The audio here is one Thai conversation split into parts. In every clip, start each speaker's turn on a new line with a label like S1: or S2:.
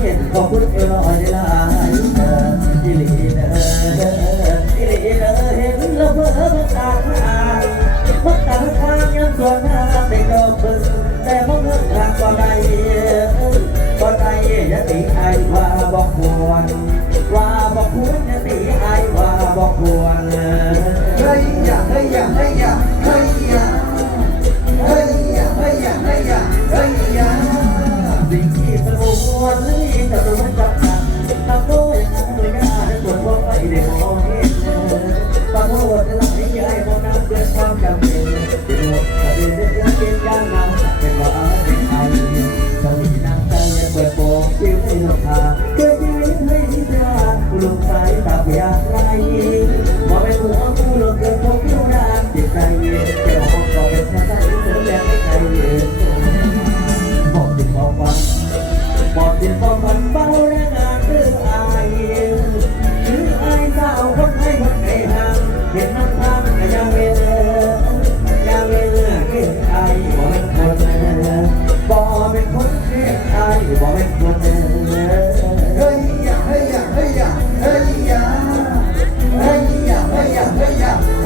S1: เห็นอบคุณเอลอยได้หลายอิลีเออิลีเดอเห็นละพ้อมันตาทางมันตาทางยัวน้าได้ดอกบึงแต่มองเงินทางกอนใดก่อนใดจะตีไอวาบอกควรวาบอกควรจะตีไอวาบอกควร
S2: เฮ้ยเฮ้ยเฮ้ย
S1: บอกให้ต่าเฮ้
S2: อย่าเฮ้ยอย่าเฮ้ยอย่าอย่อย่าเฮ้ยอย่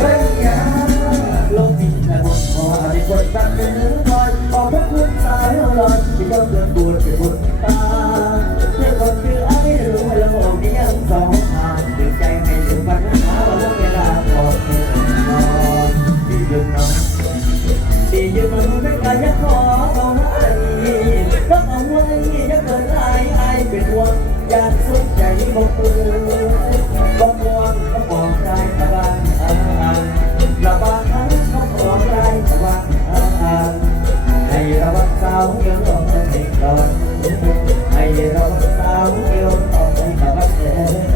S2: ห้ยอย่
S1: ดินก็นหนึ่อยบุณเไกินตัวป็น ยานสุดใจบอกปืนบ่ม่วงบ่บอกได้แต่ว่าระวังนั้น
S2: บ่บอกได้แต่
S3: ว่า
S2: ให้ระวังสาวเกี่ยวต้องเป็นก่อนให้ระวังสาเกี่ยวต้องเป็นก่อน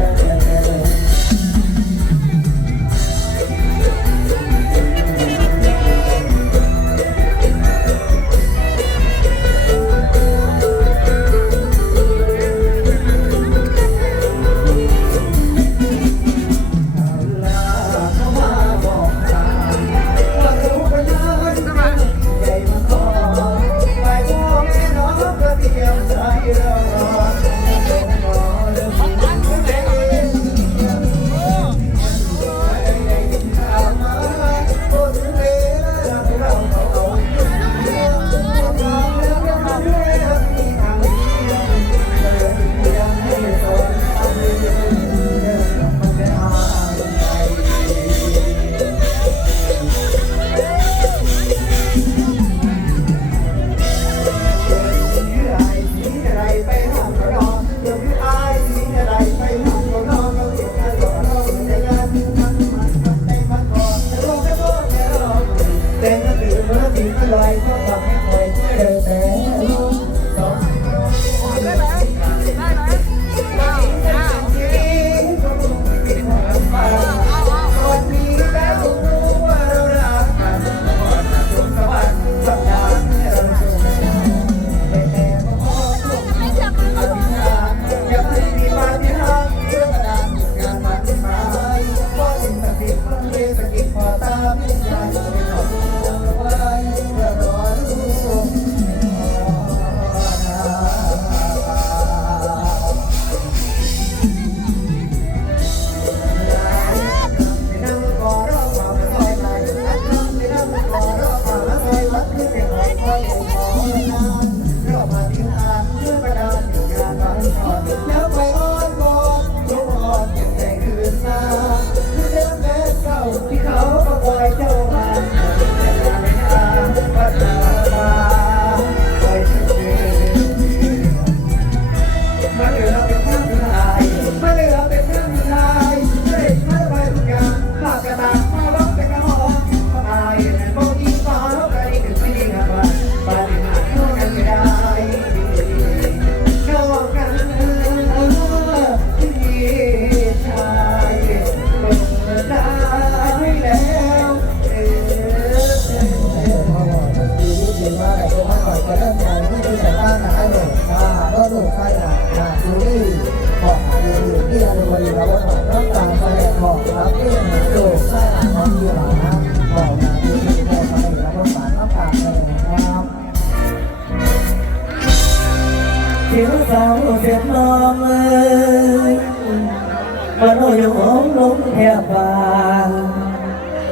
S2: ล
S1: งแทบฟ้า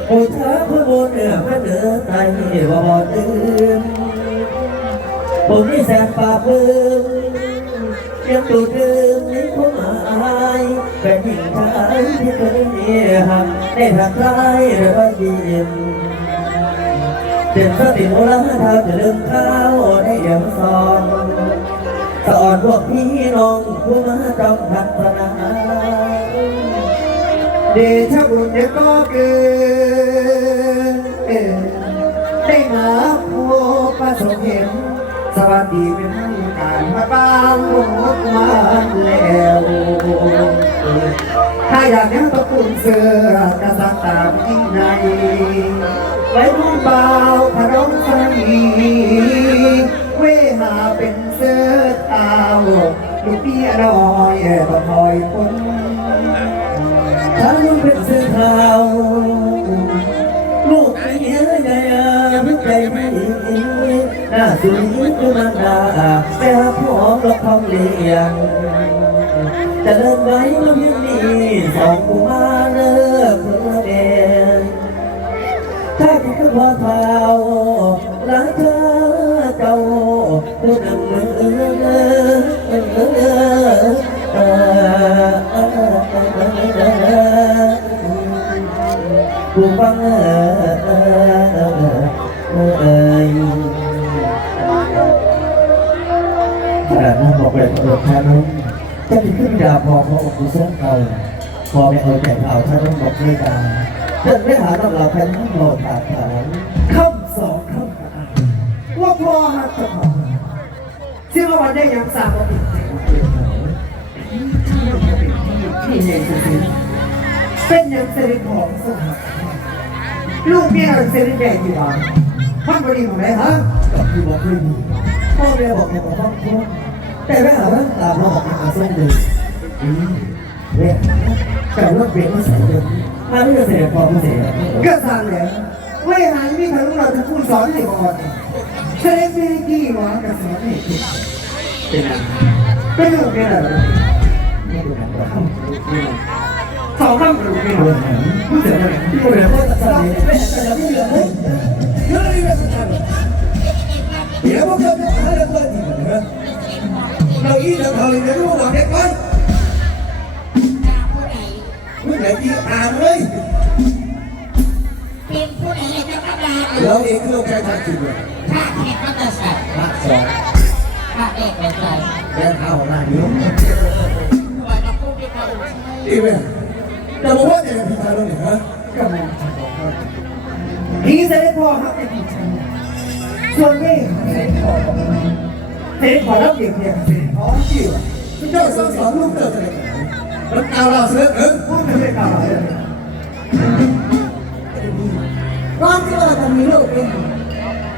S1: ผู้เธอผู้บนเหนือพระเหนือไทยบ่บ่ตื่นผมนี่แสบปากปืนยังตูดดื่มนี่คงอายเป็นหญิงชายที่เคยมีหักได้ทักทายหรือว่ายิ้มเด็กสติโบราณเธอจะลืมข้าวได้เดี๋ยวสอน สอนพวกพี่น้องผู้มาจองพัฒนา
S2: เดชะบุญเนี่ยก็เกินได้มาพบประสบเห็น สวัสดีเป็นการมาบ้างลงรถมาแล้ว ถ้าอยากยังตะกุนเสือกระสังตามยิ่งในไว้รุ่นเบาพระร้องสนีเวหาเป็นเสื้อ เตาลูกพี่น้อยต้องคอยคน
S1: ถ้าลุงเป็นสื่อข่าวลูกเมียใหญ่ไม่ใจไม่ดีหน้าสุริยุมันดาไปหาพ่อเราทองเลี้ยงจะเดินไว้ก็เพียงนี้สองกุมารเลิกเพื่อเดนถ้าคิดว่าเท้ารักเธอ อผู้ฟังเอ่ยขนาดนั้นบอกเลยตำรวจท่านนู้นจะมีขึ้นดาพอพออกกุศลเอาพอไม่เอาแต่เอาถ้านต้องบอกไม่ตามท่านไม่หาต้องเราแค่นั้นรอขาดฐาน
S2: คำสองคำว่าพอฮักจะพอเชื่อว่าได้ยังสามวัน อีกที่ใหญ่สุดเป็นยังเสด็จของสมลูกเมียเสด็จแดงอยู่บ้านมันบดีของไหนฮะ
S1: คือบอกไม่มีพ่อแม่บอกอย่าบอกต้องพ่อแต่ไม่หาว่าตามเราบอกมาหาส้มเลยเว้ยแต่ว่าเปลี่ยนมาใส่เดิมมาไม่เสด็จพอไม่เสด็จ
S2: ก็สั่งเลยเว้ยหายมีทางเราจะพูดสอนให้ก่อนเสด็จมีกี่วันกับสอนให้คิด
S1: เป็นอะไร
S2: เป็นลูกเนี่อ
S1: ไม่ดูหนังหร
S2: สองคำกับลูกเนี่ย
S1: ดูหนังผู้เสือเนี่ยผู้เสือก็จะสั่งเลยไม่แต่เราไม่เหลือเลยเยอะเลยไม่สั่งเดี๋ยวพวกเธอจะหาเรื่องเลยเราอีเดี๋ยวเขาเลยเดี๋ยวเราเด็กไปเมื่อไหร่ที่อ่านเลย
S4: เป็นผู้ใดจะกระดาษ
S1: เราเองคือเราใจทำจริงเลย
S4: ถ้าแขกก็จะใส่
S1: ภาคสอง
S4: ถ้าเอกไปใส่
S1: แย่ข้าวหน้าอยู่
S4: ตัวจะพูดที่เขา
S1: ดีไหมแต่บอกว่าจะพิจารณาเนี่ยฮะ
S2: กำลังจะบอกว่าพี่เสด็จพ่อครับไอ้พี่ชายส่วนนี่เสด็จพ่อเสด็จพ่อรับเด็กเนี่ยเสด็จพ่อชื่อ
S1: เจ้าสองสองลูกเจ้าจะได้มันเอาเราเสือเออ
S2: พูดไม่เป็นอะไรเลย
S5: ก่อนที่เราจะมีลูกเป็น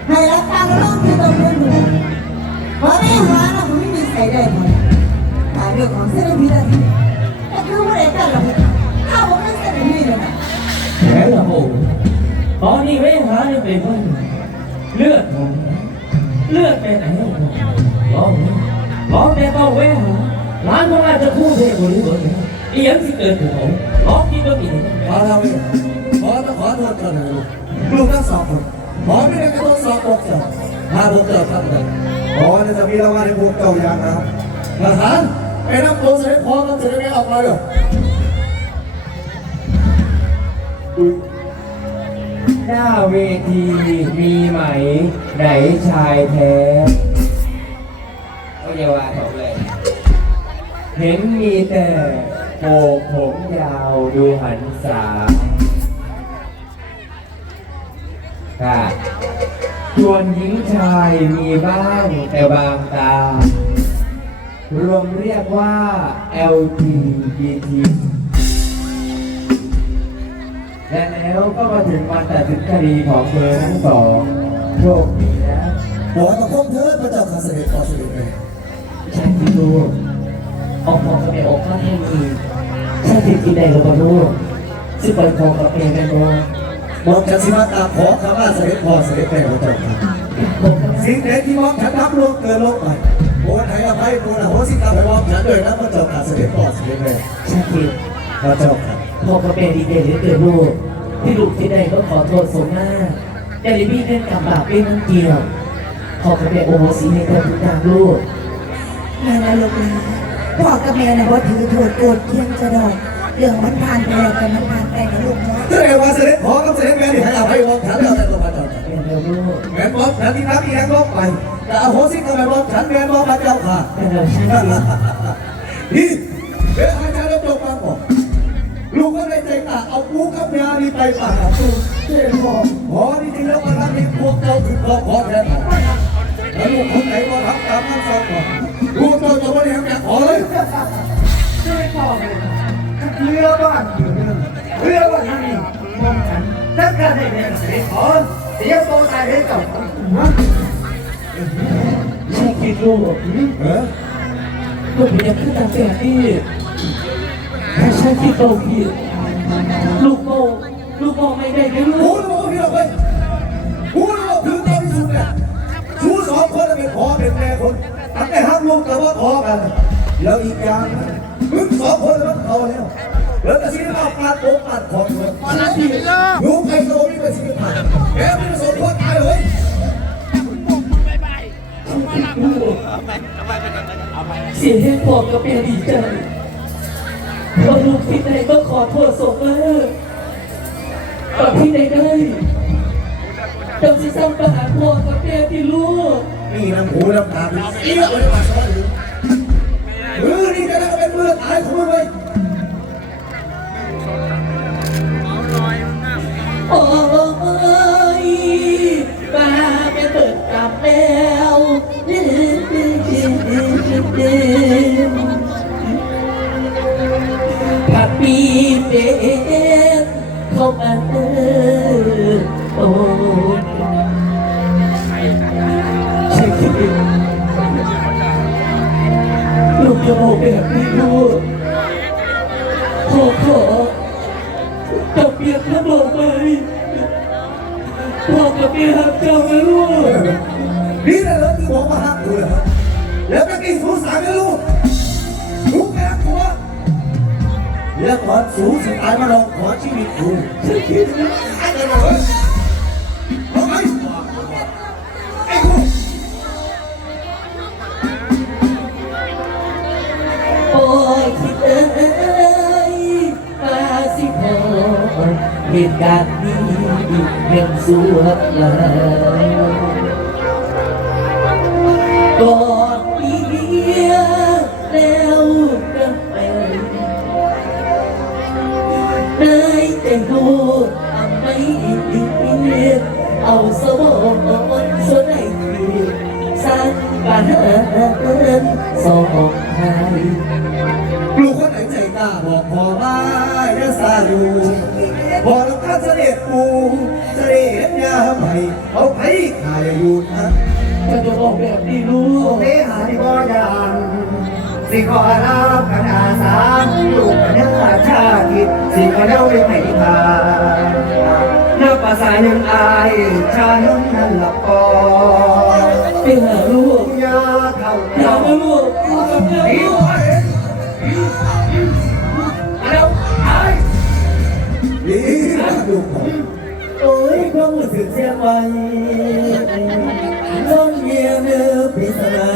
S5: ให้รักการร้องที่ต้องเป็นหนูเพราะไม่หาเราไม่มีใครได้หมดหาเรื่องของเส้นพิษทีา
S1: เนี่ยเป็นคนเลือดผมเลือดไปไหนร้องร้องแต่ต้องเว้หาร้านของอาจจะคู่เทพบริบทอีหยังสิเกิดขึ้นผมร้องที่ต้องมีขอเราเองขอต้องขอโทษกันนะลูกทั้งสองคนขอไม่ได้กระโดดสอบตกเจ้าถ้าพวกเจ้าทำเลยขอจะมีรางวัลให้พวกเจ้าอย่างนะทหารไปนำตัวเสด็จพ่อกับเสด็จแม่ออกมาเลย
S6: หน้าเวทีมีไหม ไหนชายแท้ก็อย่าว่าผมเลย เห็นมีแต่โกกผมยาวดูหันษาค่ะส่วนหญิงชายมีบ้างแต่บางตา รวมเรียกว่า LGBT และแล้วก็มาถึงวันตัดสินคดีของเธอทั้งสองโชคดีนะ
S1: หัวตะคมเถิดพระเจ้าข้าเสด็จขอเสด็จเลย
S6: ฉันที่รู้ออกของกับเออกข้างแห่งอีกฉันติดที่ใดก็บ่รู้สิเปิดของกับเอแม่บ่
S1: มองฉันสิมาตามขอข้าว่าเสด็จพ่อเสด็จแม่พระเจ้าค่ะ
S6: บอกกัน
S1: สิ่งใดที่มองฉันรับล่วงเกินลงไปโปรดให้อภัยโปรด
S7: ด้วยนะพระเจ้าข่าเสด็จพ่อเสด็จแม่
S3: ชาคิด
S7: พระเจ้าค่ะ
S3: พ่อกับแม่ดีเด่นหลือเกินลูกที่ลูกที่ใดก็ขอโทษสมหน้าแต่ลิบี้เล่นกับบาปเล่นน้ำเกี่ยวพ่อกับแม่โอโหสีในตัวทุกอย่างลูก
S8: แม่นะลูกนะพ่อกับแม่นะว่าถือโทษโกรธเคียงจะดอกเรื่องมันผ่านไปแล้วกันมันผ่านไปนะลูกนะ
S7: แสดงว่าเสด็จพ่อกับเสด็จแม่ที่ให้อภัยวงฉันแล้วแต่ตัวพระเจ้าค่
S3: เร็วลูก
S7: แม่บอกฉันที่รับที่แรงลบไปแต่อโหสิกรรมแม่บอกฉันแม่บอกพระเจ้าค่ะ
S3: นี่เดี๋
S7: ยวอาจาร ลูกก็ได้ใจตาเอาปูกับยานี่ไปป่าบลูกเจ้าพ่อพอที่จริงแล้วมาทำให้พวกเจ้าคือพ่อพ่อแท้แล้วลูกคนไหนมาทำตามนั้นสองก่อนลูกเจ้าจะไม่ได้ทำอย่างขอเลย
S2: เรือบ้านอยู่เรื่องเรือบ้านนั่นนี่มองฉันถ้าการให้เป็นเสด็จขอเสียโตตายให้กับหัว
S3: ชาคิดลูก
S7: เออ
S3: ลูกเป็นยังขึ้นตามแบบ นี้ถ้าชาคิดโตผิดลูกโมลูกโมไม่ได้เลย
S7: กู
S3: ลูก
S7: รู้ว่าพี่เราไปกูรู้ว่าถึงตอนที่สุดเนี่ยชูสองคนเป็นพ่อเป็นแม่คนตั้งแต่ห้ามลูกแต่ว่าพอกัน แล้วอีกอย่างมึงสองคนมันเขาแล้วแล้วแต่สิ่งที่เราการโกงการขอเงินมันนั่นที่ลูกไอ้โซนี่เป็นสิ่งที่ผ่านแกไม่ได้สมควรตายเลย
S3: เสียให้พ่อกับแม่ดีใจ พอลูกผิดในก็ขอโทษส่งมากับที่ในได้จำสิซ้ำประหารพ่อกับแม่ที่ลูก
S7: นี่น้ำหูน้ำตาเลี้ยวเลยมาซ้อนมือนี่จะได้เป็นมือตายของมึงเลย
S3: บอกแบบนี้ลูกขอขอกับเมียเขาบอกไปพ่อกับเมียหักเจ้าไม่รู้
S7: นี่แหละเลยที่บอกมาหักกูเลยแล้วไปกินสูสามกันลูกลูกแม่ตัวแล้วขอสูสุดท้ายมาลองขอชีวิตกู
S3: ฉันคิดนะ
S7: เห
S3: ตุการณ์นี้เพียงสวดแล้วก่อนเมียแล้วกันไปได้แต่ดูทำไม่ดีเอาสมองส่วนไหนที่สร้างการสองไทย
S7: ลูกคนไหนใจกล้าบอกพอมาเด้อสาดู เสด็จปูเสด็จยาใหม่เอาไปขายอยู่นะ
S3: จะจะบอกแบบนี้ลูก
S2: เวหาที่บ่ยังสิขอรับกันอาสาลูกกันเนื้อชาติสิขอเล่าเรื่องไหนทานนับภาษายังอายชานุ่นนั่นละปอ
S3: ไปหาลูก
S2: ยาเข้า
S3: ยา
S2: เจ้า
S3: มาลูกลูกกับแม่ลู
S7: นะลูกผม
S3: โอ้ยความรู้สึกเสียไปน้องเมียเนื้อพิศนา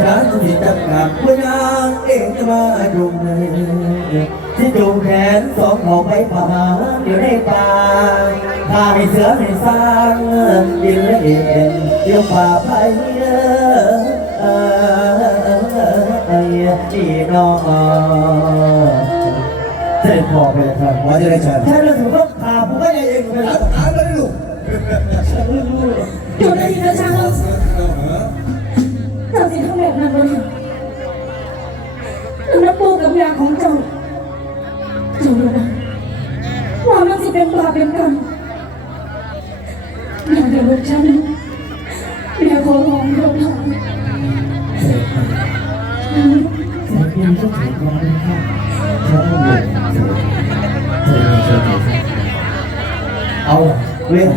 S3: ขาที่จับกับผู้นางเองจะมาดุมที่จูงแขนสองออกไปป่าอยู่ในป่าพาให้เสือให้สร้างดินและเอ็นเดี๋ยวป่าไปเออไอ้ที่นอเสด็จพ่อไปแล้วครับ
S7: ว่าจะได้ฉัน
S3: ถ้าเราถือว่ อ
S7: ยู่
S8: ในกระชังเจ้าสิทำแบบนั้นเลยน้ำปูกับยาของเจ้าเจ้ารู้นะว่ามันสิเป็นบาปเป็นกรรมอย่าเดือดฉันอย่ขอร้องยกทาง
S3: แต่เถอว่าเป็นข้าเขาไม่หยุดเธอเธอเธอเอาเรื่อง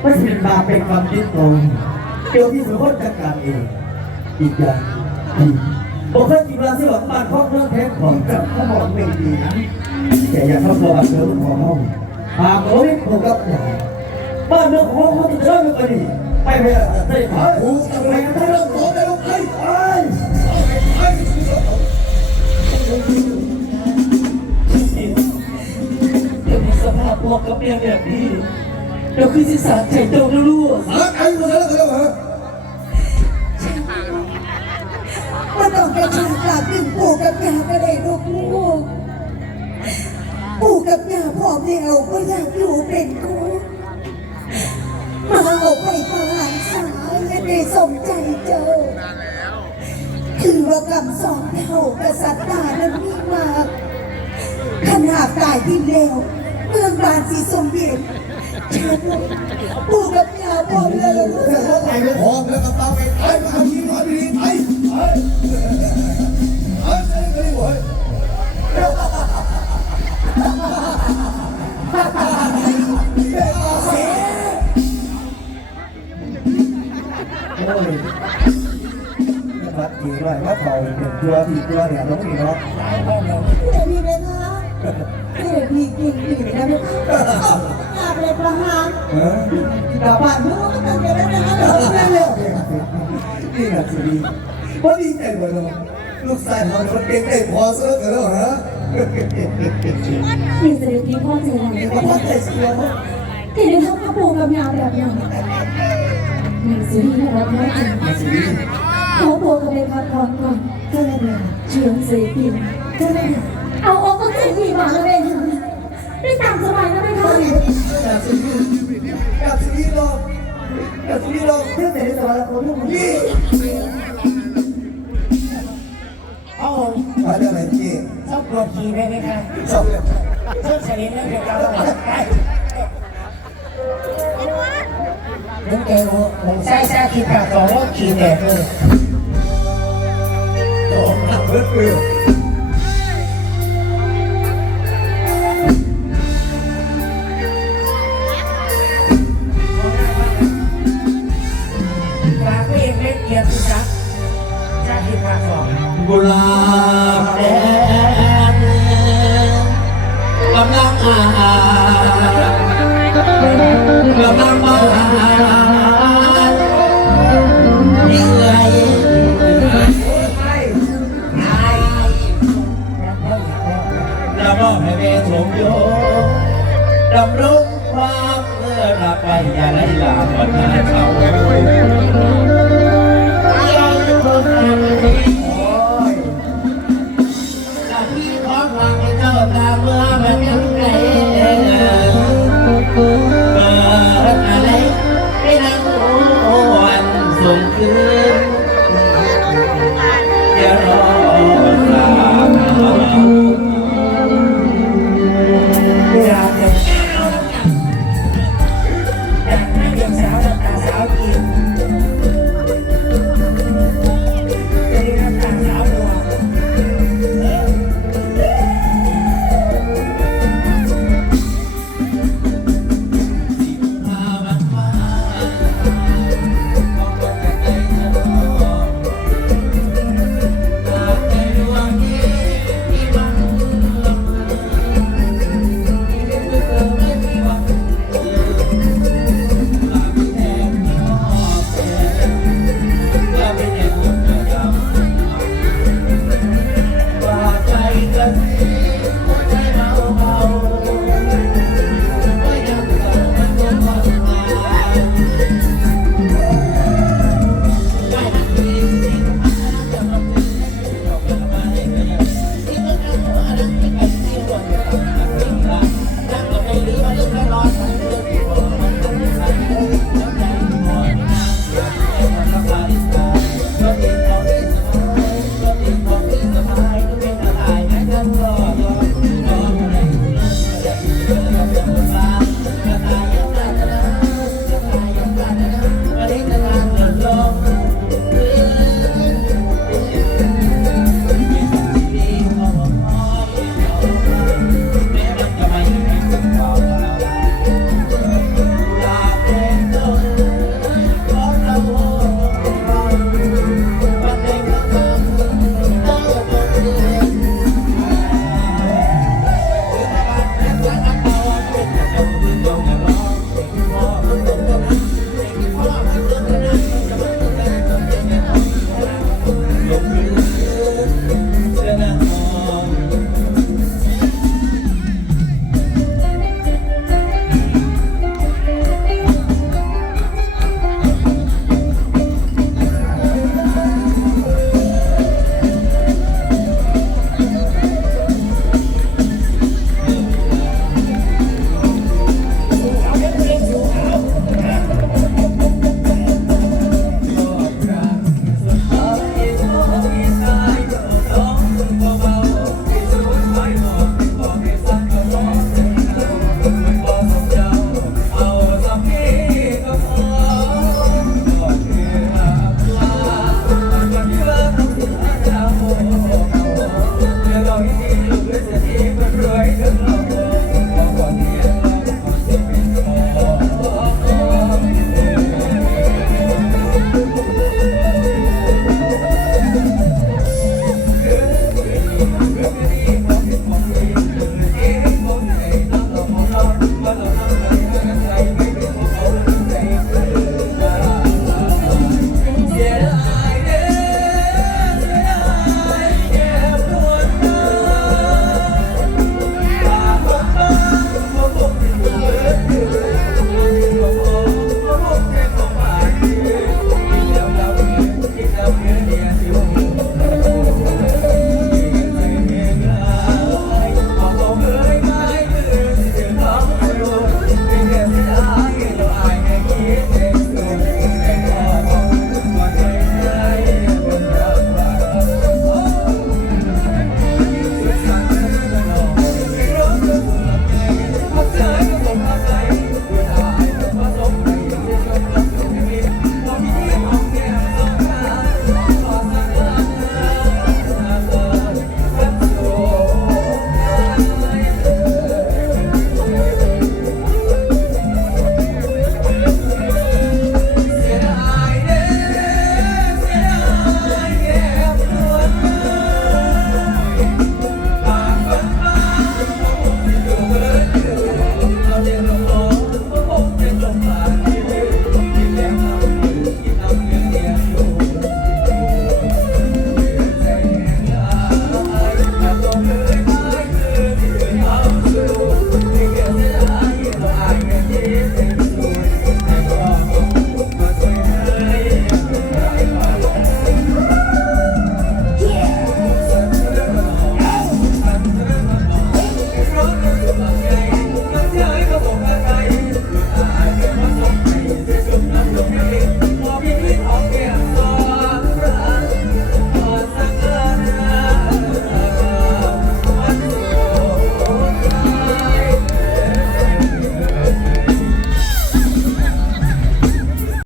S3: อกว่าสิ่งบาเป็นความยึดตรงเดี๋ยวที่สุดจัดการเองอีกอย่าง
S1: บอกเคยกินราสิวังบ้านพ่อเมืองแท้ของกับพ่อหมอหนึ่งดีนะแต่อย่าทำตัวแบบเดิมของห้องหากเราไม่ผูกกับอย่างบ้านเมืองของเขาจะเจริญกว่านี้ไปไปไปไปผูกกับอะไรกันได้แล้วขอได้แล้วไปไปเดี๋ยวมีสภาพพวกกับเมียแบบนี้ เดี๋ยวคือสิสารใจเจ้าแล้วลูก
S9: ว่าต้องกระชากลาดึงปู่กับยาก็ได้ลูกลูกปู่กับยาพ่อแม่เอาก็อยากอยู่เป็นกูมาเอาไปประหารสายและได้สมใจเจ้าคือว่ากรรมสองเท่ากษัตริย์ตานั้นมีมาขนาดตายที่แล้วเมืองบานสีสมเด็จ เชิญลูกปู่กับยาพ่อแม่เราลูก
S2: ไปไม่พร้อมแล้วก็ตามไปไปมาทีมาดีไปไปไปไปไปไป
S1: โอ้ยวัดดีด้วยวัดเบาเป็นตัวที่ตัวเนี่ยน้องนี่เนาะ
S9: ดาวบ้านมึงก็ต้องเกิดอะไรนะเดี๋ยวเร็ว
S1: นี่นะสุดีว่าดีใจหมดเลยลูกชายของมันเก่งได้พอซะแล้วเหรอฮะ
S8: มีเสด็จพี่พ่อเจริญ
S1: ก็พอใจเสียมั้ง
S8: ที่ได้ทำกระโปรงกับยาแบบนั้นมีสุริยรัตน์น้อยจังขอตัวกันเลยครับก่อนก่อนเจ้าแม่เชียงเสปีนเจ้าแม่เอาออกก็เจ็บมีมาเลยได้ตามสบายนะไม่ค่ะ
S1: กับสุดีกับสุดีลองกับสุดีลองเพื่อแต่ในสวรรค์ของลูกนี่
S10: เอา
S1: มาเรื่องอะไรจี
S10: ชอบโดนขี่ได้ไหมคะ
S1: ชอบเลย
S10: เชื่อเฉลี่ยเรื่องเกี่ยวกับระหว่างไปนึกเอวผมใส่ใส่ขี่ปากสองรอบขี่แดดเลย
S1: โอ้หนักเลือเกิน
S10: ป กุ
S4: หลาบแดงกำลังอานกำลังมานื่อยระมอให้เวทงโยดำรงความเมื่อรักไปอย่าไล่ลาปัญหาเขา พี่ขอฟังให้เจ้าตามเมื่อมันยังไงเปิดอะไรให้นางโอ้วันส่งคืน